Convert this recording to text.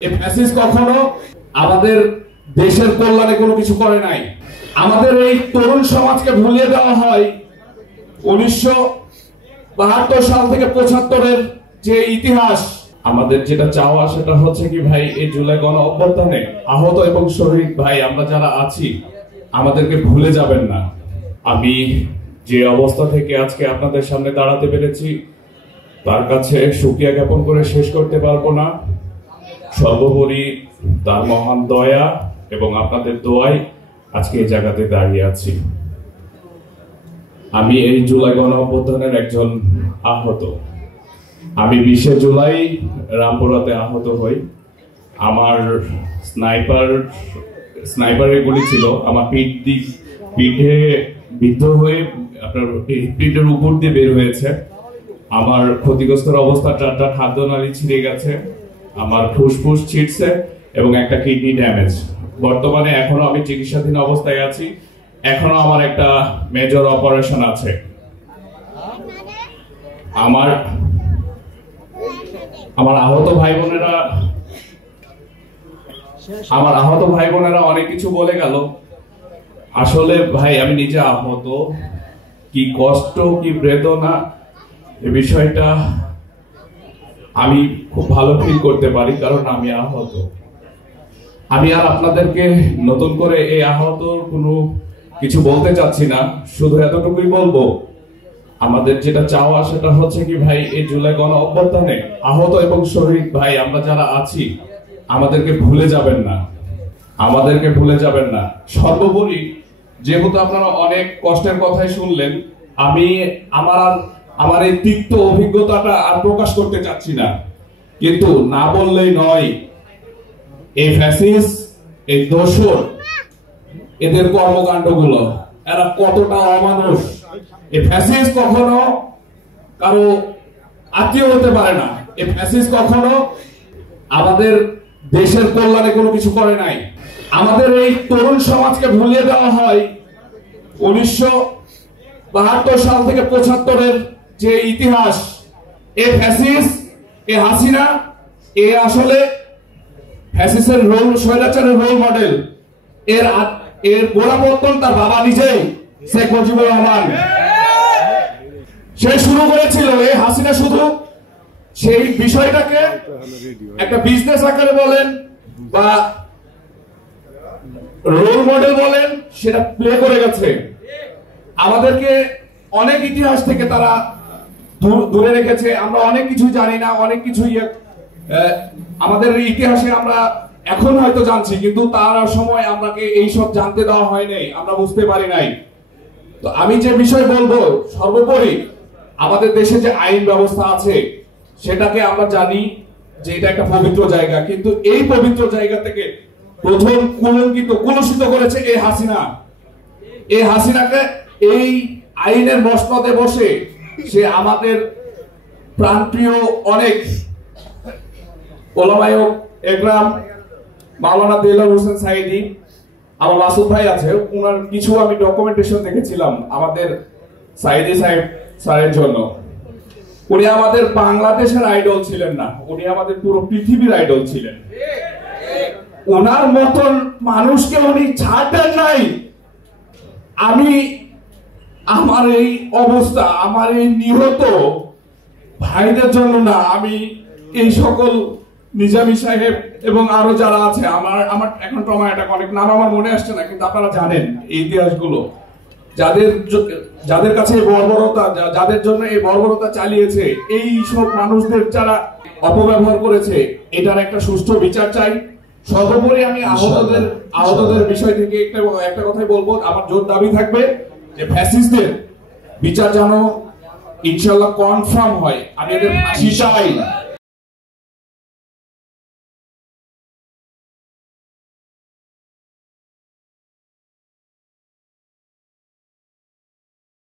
এই ফ্যাসিস্ট কখনো আমাদের দেশের কল্যাণে কোনো কিছু করে নাই। আমাদের এই তরুণ সমাজকে ভুলিয়ে দেওয়া হয় 1972 সাল থেকে 75-এর যে ইতিহাস। আমাদের যেটা চাওয়া সেটা হচ্ছে কি ভাই, এই জুলাই গণ অভ্যুত্থানে আহত এবং শহীদ ভাই আমরা যারা আছি আমাদেরকে ভুলে যাবেন না। আমি যে অবস্থা থেকে আজকে আপনাদের সামনে দাঁড়াতে পেরেছি তার কাছে শুকরিয়া জ্ঞাপন করে শেষ করতে পারবো না। সর্বোপরি তার মহান দয়া এবং আপনাদের দোয়ায় আজকে এই জায়গাতে দাঁড়িয়ে আছি। আমি এই জুলাই গণ অভ্যুত্থানের একজন আহত। আমি 20 জুলাই রামপুরাতে আহত হই। আমার স্নাইপারের গুলি ছিল আমার পিঠে বিদ্ধ হয়ে আপনার পিঠের উপর দিয়ে বের হয়েছে। আমার ক্ষতিগ্রস্ত অবস্থা, 4টা খাদ্যনালী ছিঁড়ে গেছে, আমার ফুসফুস ছিটছে এবং একটা কিডনি ড্যামেজ। বর্তমানে এখনো আমি চিকিৎসাধীন অবস্থায় আছি। এখনো আমার একটা মেজর অপারেশন আছে। আমার আহত ভাই বোনেরা অনেক কিছু বলে গেল। আসলে ভাই আমি নিজে আহত, কি কষ্ট কি বেদনা এই বিষয়টা আমি খুব ভালো ফিল করতে পারি, কারণ আমি আহত। আমি আর আপনাদেরকে নতুন করে এই আহতর কোনো কিছু বলতে চাচ্ছি না, শুধু এতটুকুই বলবো আমাদের যেটা চাওয়া সেটা হচ্ছে কি ভাই, এই জুলাই গণ অভ্যুত্থানে আহত এবং শহীদ ভাই আমরা যারা আছি আমাদেরকে ভুলে যাবেন না, আমাদেরকে ভুলে যাবেন না। সর্বোপরি যেহেতু আপনারা অনেক কষ্টের কথাই শুনলেন, আমি আমার এই তিক্ত অভিজ্ঞতাটা আর প্রকাশ করতে চাচ্ছি না, কিন্তু না বললেই নয় এই ফ্যাসিস্ট, এই দোসর, এদের কর্মকাণ্ডগুলো এরা কতটা অমানুষ। এই ফ্যাসিস্ট কখনো কারো আত্মীয় হতে পারে না। এই ফ্যাসিস্ট কখনো আমাদের দেশের কল্যাণে কোনো কিছু করে নাই। আমাদের এই তরুণ সমাজকে ভুলিয়ে দেওয়া হয় 1972 সাল থেকে 75-এর যে ইতিহাস। এই ফ্যাসিস্ট, এই হাসিনা, এ আসলে ফ্যাসিস্টের স্বৈরাচারের রোল মডেল। এর গোড়াপত্তন তার বাবা নিজেই, শেখ মুজিবুর রহমান। সে শুরু করেছিল। এই হাসিনা শুধু সেই বিষয়টাকে একটা বিজনেস আকারে বলেন বা রোল মডেল বলেন, সেটা প্লে করে গেছে। আমাদেরকে অনেক ইতিহাস থেকে তারা দূরে রেখেছে। আমরা অনেক কিছু জানি না, অনেক কিছু আমাদের ইতিহাসে আমরা এখন হয়তো জানছি, কিন্তু তার সময় আমাকে এইসব জানতে দেওয়া হয় নাই, আমরা বুঝতে পারি নাই। তো আমি যে বিষয় বলবো, সর্বোপরি আমাদের দেশে যে আইন ব্যবস্থা আছে সেটাকে আমরা জানি যে এটা একটা পবিত্র জায়গা, কিন্তু এই পবিত্র জায়গা থেকে প্রথম কুলুষিত করেছে এই হাসিনা। এই হাসিনাকে এই আইনের মসনদে বসে সে আমাদের প্রাণপ্রিয় অনেক ওলামায়ে একরাম, মাওলানা দেলোয়ার হোসেন সাইদি, আমার মাসুদ ভাই আছে, ওনার কিছু আমি ডকুমেন্টেশন দেখেছিলাম আমাদের সাইদি সাহেব স্যারের জন্য। উনি আমাদের বাংলাদেশের আইডল ছিলেন না, উনি আমাদের পুরো পৃথিবীর আইডল ছিলেন। ওনার মতন মানুষকে উনি ছাড়তেন নাই। আমি আমার এই অবস্থা, আমার এই নিহত ভাইদের জন্য না, আমি এই সকল নিজামী সাহেব এবং আরো যারা আছে, আমার এখন ট্রমা অ্যাটাক, অনেক নাম আমার মনে আসছে না, কিন্তু আপনারা জানেন এই ইতিহাসগুলো, যাদের কাছে বর্বরতা, যাদের জন্য এই বর্বরতা চালিয়েছে, এই সব মানুষদের যারা অপব্যবহার করেছে, এটার একটা সুষ্ঠু বিচার চাই। সর্বোপরি আমি আহতদের বিষয় থেকে একটা কথাই বলবো, আমার জোর দাবি থাকবে যে ফ্যাসিস্টদের বিচার যেন ইনশাআল্লাহ কনফার্ম হয়। আমি এদের ফাঁসি চাই।